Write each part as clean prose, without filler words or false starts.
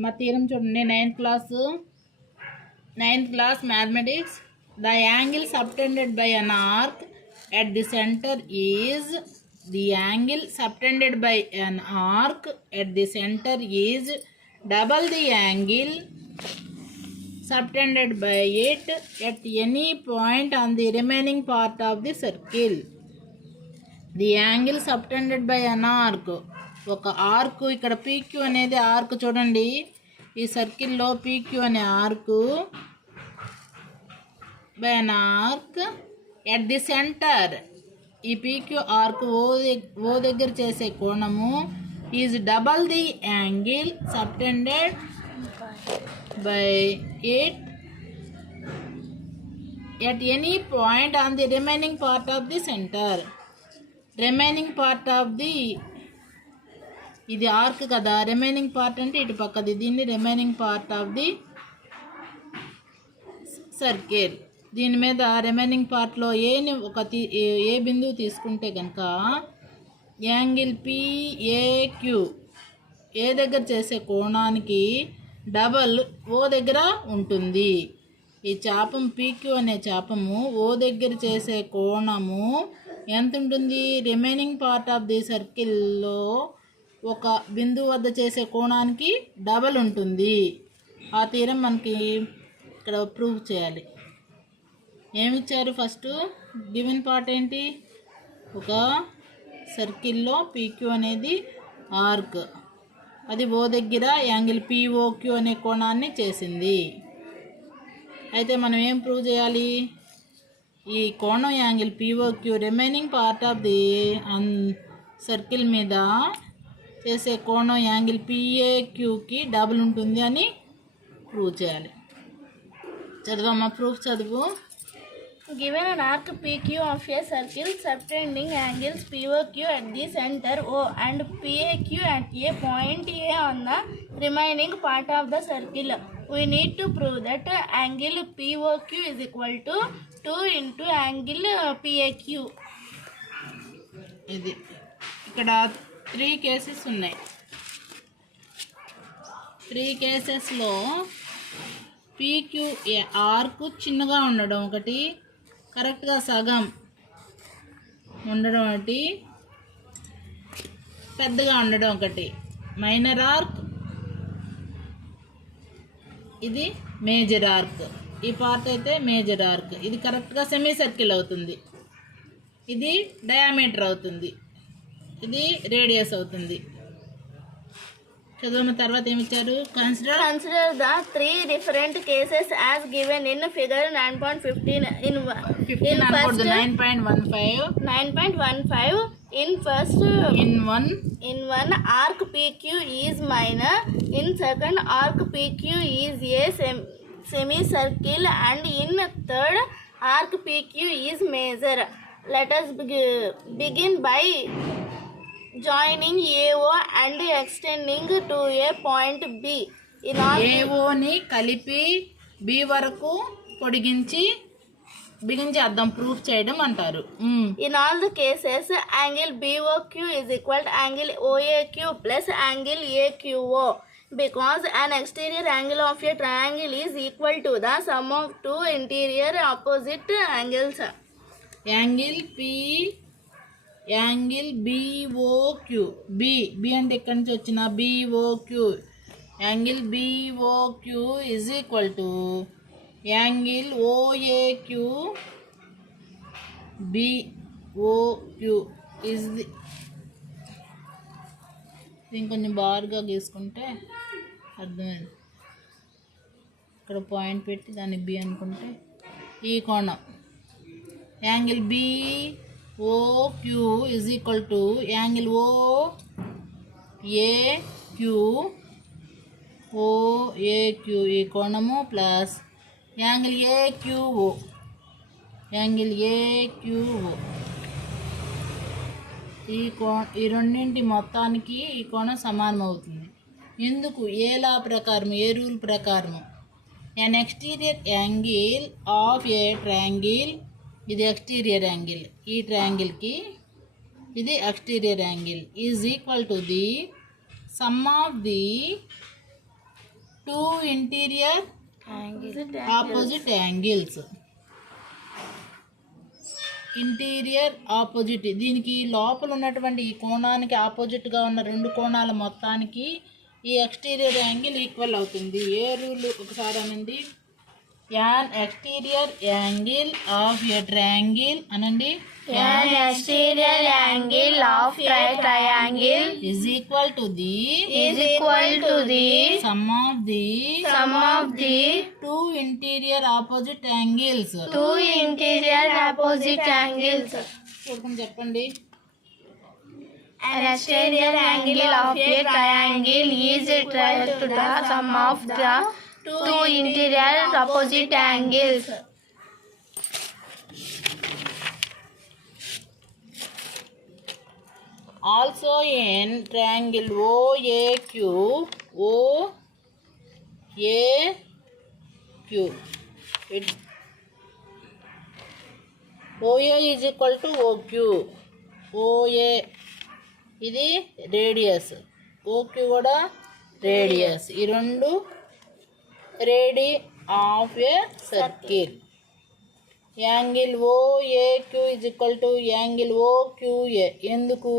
మా తీరం చూడండి, ninth class mathematics. The angle subtended by an arc at the center is double the angle subtended by it at any point on the remaining part of the circle. The angle subtended by an arc, ఒక arc, ఇక్కడ PQ అనేది arc చూడండి, ఈ సర్కిల్లో PQ అనే arc, by an arc at the center, ఈ PQ arc ఓ దగ్గర చేసే కోణము is double the angle subtended by it at any point on the remaining part of the center. Remaining part of the, ఇది arc కదా, remaining part అంటే ఇటు పక్కది, దీన్ని remaining part of the circle. దీని మీద రిమైనింగ్ పార్ట్లో ఏ బిందువు తీసుకుంటే కనుక యాంగిల్ PAQ ఏ దగ్గర చేసే కోణానికి డబల్ ఓ దగ్గర ఉంటుంది. ఈ చాపం PQ అనే చాపము ఓ దగ్గర చేసే కోణము ఎంత ఉంటుంది? రిమైనింగ్ పార్ట్ ఆఫ్ ది సర్కిల్లో ఒక బిందువు వద్ద చేసే కోణానికి డబల్ ఉంటుంది. ఆ తీరం మనకి ఇక్కడ ప్రూవ్ చేయాలి. ఏమిచ్చారు? ఫస్ట్ గివెన్ పార్ట్ ఏంటి? ఒక సర్కిల్లో PQ అనేది ఆర్క్, అది ఓ దగ్గర యాంగిల్ POQ అనే కోణాన్ని చేసింది. అయితే మనం ఏం ప్రూవ్ చేయాలి? ఈ కోణం angle POQ remaining part of the circle మీద చేసే కోణం యాంగిల్ PAQకి డబుల్ ఉంటుంది అని ప్రూవ్ చేయాలి. చదువమ్మా, ప్రూఫ్ చదువు. Given an arc PQ of a circle subtending angles POQ at the center O and PAQ at a point A on the remaining part of the circle, we need to prove that angle POQ is equal to 2 into angle PAQ. ఇది ఇక్కడ 3 cases ఉన్నాయి. 3 కేసెస్లో PQ arc చిన్నగా ఉండడం ఒకటి, కరెక్ట్గా సగం ఉండడం ఒకటి, పెద్దగా ఉండడం ఒకటి. మైనర్ ఆర్క్, ఇది మేజర్ ఆర్క్. ఈ పార్ట్ అయితే మేజర్ ఆర్క్, ఇది కరెక్ట్గా సెమీ సర్కిల్ అవుతుంది, ఇది డయామీటర్ అవుతుంది, ఇది రేడియస్ అవుతుంది. చదువు. తర్వాత ఏమిచ్చారు? Consider the 3 different cases as given in figure 9.15. In 9.15 in one arc PQ is minor, in second arc PQ is a semicircle, and in third arc PQ is major. Let us begin by joining AO and extending to a point B. AOని కలిపి B వరకు బిగించి అర్థం proof చేయడం అంటారు. In all the cases, angle BOQ is equal to angle OAQ plus angle AQO, because an exterior angle of a triangle is equal to the sum of 2 interior opposite angles. Angle BOQ, B అంటే ఎక్కడి నుంచి వచ్చిన BOQ, angle BOQ is equal to angle OAQ. BOQ is దీన్ని కొంచెం బారుగా గీసుకుంటే అర్థమైంది. ఇక్కడ point పెట్టి దాన్ని B అనుకుంటే ఈ కోణం angle BOQ is equal to angle OAQ ఈ కోణము ప్లస్ యాంగిల్ AQO ఈ రెండింటి మొత్తానికి ఈ కోణం సమానం అవుతుంది. ఎందుకు? ఏ లా ప్రకారం, ఏ రూల్ ప్రకారం? an exterior angle of a triangle, ఇది ఎక్స్టీరియర్ యాంగిల్, ఈ ట్రయాంగిల్కి ఇది exterior angle, is equal to the some of the 2 interior opposite angles. Interior opposite, దీనికి లోపల ఉన్నటువంటి ఈ కోణానికి ఆపోజిట్గా ఉన్న రెండు కోణాల మొత్తానికి ఈ ఎక్స్టీరియర్ యాంగిల్ ఈక్వల్ అవుతుంది. ఏ రూల్ ఒకసారి అనండి. An exterior angle of a triangle అనండి. An exterior angle of triangle is equal to the sum of the two interior opposite angles. two interior opposite angles. చూడండి చెప్పండి. An exterior angle of a triangle is equal to the sum of the two interior opposite angles. Also in triangle OAQ, it OA is equal to OQ. OA ఇది radius, OQ కూడా radius. ఈ రెండు radii of a circle. Angle OAQ is equal to angle OQA. ఎందుకు?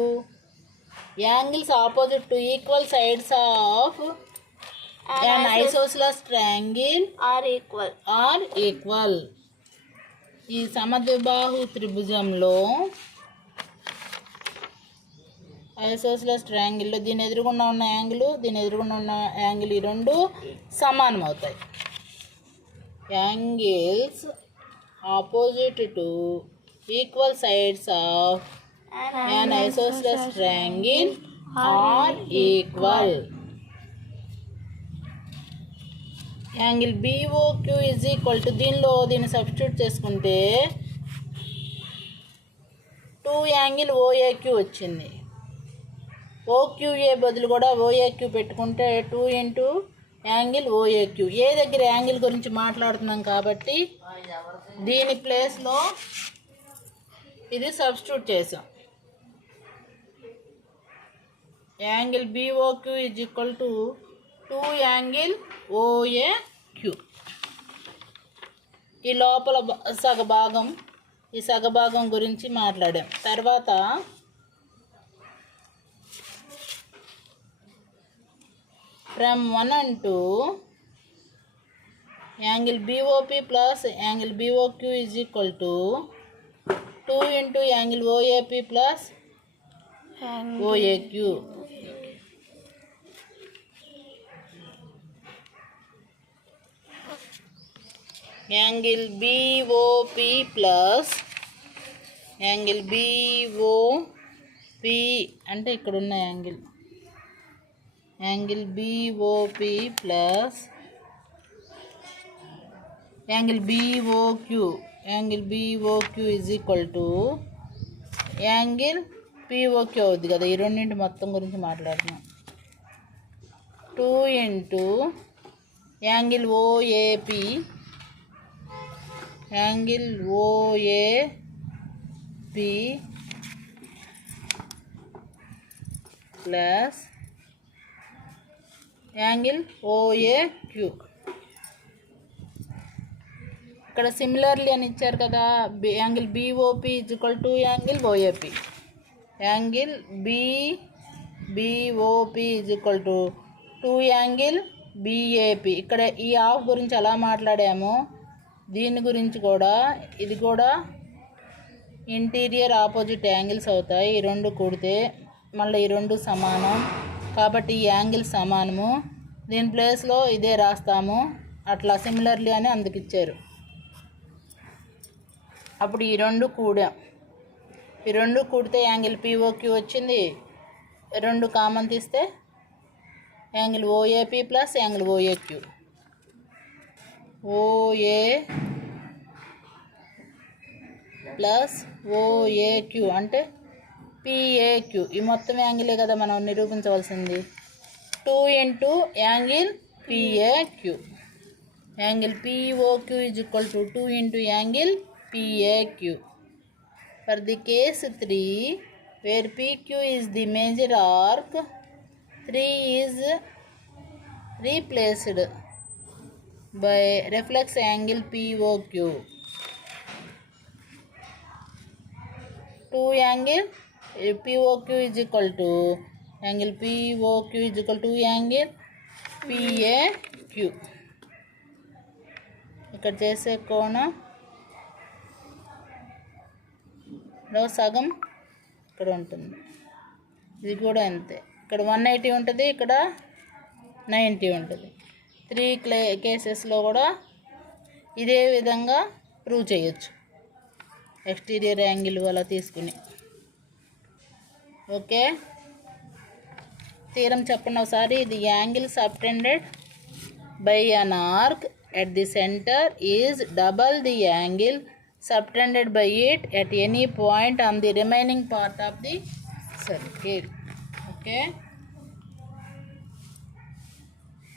Angles opposite to equal sides of an isosceles triangle Are equal. ఈ సమద్విబాహు త్రిభుజంలో isosceles ట్రయాంగిల్లో దీని ఎదురుగుండా ఉన్న angle, దీని ఎదురుగుండా ఉన్న యాంగిల్ ఈ రెండు సమానం అవుతాయి. Angles opposite to equal sides of an isosceles triangle are equal. Angle BOQ is equal to, దీన్ని సబ్స్టిట్యూట్ చేసుకుంటే 2 యాంగిల్ OAQ వచ్చింది. OQA బదులు కూడా OAQ పెట్టుకుంటే 2 ఇంటూ యాంగిల్ OAQ. ఏ దగ్గర యాంగిల్ గురించి మాట్లాడుతున్నాం కాబట్టి దీని ప్లేస్లో ఇది సబ్స్టిట్యూట్ చేసాం. Angle BOQ is equal to 2 angle OAQ. ఈ లోపల సగభాగం, ఈ సగభాగం గురించి మాట్లాడాం. తర్వాత from 1 and 2 angle BOP plus angle BOQ is equal to 2 into angle OAP plus OAQ. Angle BOP plus angle BOP అంటే ఇక్కడున్న angle BOP plus angle BOQ is equal to angle POQ అవుద్ది కదా. ఈ రెండింటి మొత్తం గురించి మాట్లాడుతున్నాం. 2 into angle OAP plus angle OAQ. ఇక్కడ సిమిలర్లీ అని ఇచ్చారు కదా. Angle BOP is equal to angle OAP. Angle BOP is equal to 2 angle BAP. ఇక్కడ ఈ హాఫ్ గురించి ఎలా మాట్లాడామో దీని గురించి కూడా, ఇది కూడా ఇంటీరియర్ ఆపోజిట్ యాంగిల్స్ అవుతాయి. ఈ రెండు కూడితే మళ్ళీ ఈ రెండు సమానం కాబట్టి ఈ యాంగిల్ సమానము. దీని ప్లేస్లో ఇదే రాస్తాము. అట్లా సిమిలర్లీ అని అందుకు ఇచ్చారు. అప్పుడు ఈ రెండు కూడితే యాంగిల్ POQ వచ్చింది. రెండు కామన్ తీస్తే angle OAP plus angle OAQ. OA plus OAQ అంటే PAQ. ఈ మొత్తం యాంగిలే కదా మనం నిరూపించవలసింది. 2 into angle PAQ. Angle POQ is equal to 2 into angle PAQ. For the case 3 where PQ is the major arc, 3 replaced by reflex angle POQ. 2 angle POQ is equal to angle POQ is equal to angle PAQ. ఇక్కడ చేసే కోణం సగం ఇక్కడ ఉంటుంది, ఇది కూడా అంతే. ఇక్కడ 180 ఉంటుంది, ఇక్కడ 90 ఉంటుంది. 3 కేసెస్లో కూడా ఇదే విధంగా ప్రూవ్ చేయొచ్చు, ఎక్స్టీరియర్ యాంగిల్ అలా తీసుకుని. ఓకే, థీరం చెప్పండి ఒకసారి. ఇది angle subtended by an arc at the center is double the angle subtended by it at any point on the remaining part of the circle. Okay.